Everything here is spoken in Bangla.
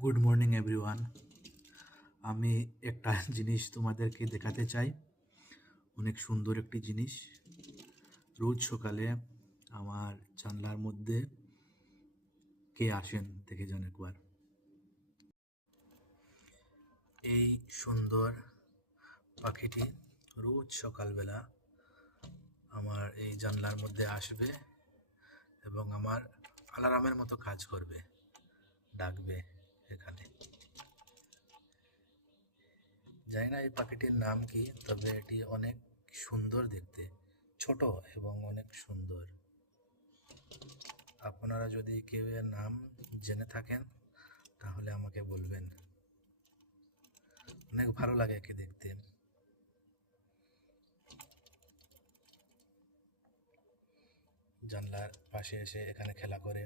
Good morning everyone. আমি একটা জিনিস তোমাদেরকে দেখাতে চাই, অনেক সুন্দর একটি জিনিস। রোজ সকালে আমার জানলার মধ্যে কে আসেন দেখে যান একবার। এই সুন্দর পাখিটি রোজ সকালবেলা আমার এই জানলার মধ্যে আসবে এবং আমার অ্যালার্মের মতো কাজ করবে, ডাকবে এখানে। জানি না এই পাখিটির নাম কি, তবে এটি অনেক সুন্দর দেখতে, ছোট এবং অনেক সুন্দর। আপনারা যদি কেউ এর নাম জেনে থাকেন তাহলে আমাকে বলবেন। অনেক ভালো লাগে একে দেখতে। জানলার পাশে এসে এখানে খেলা করে।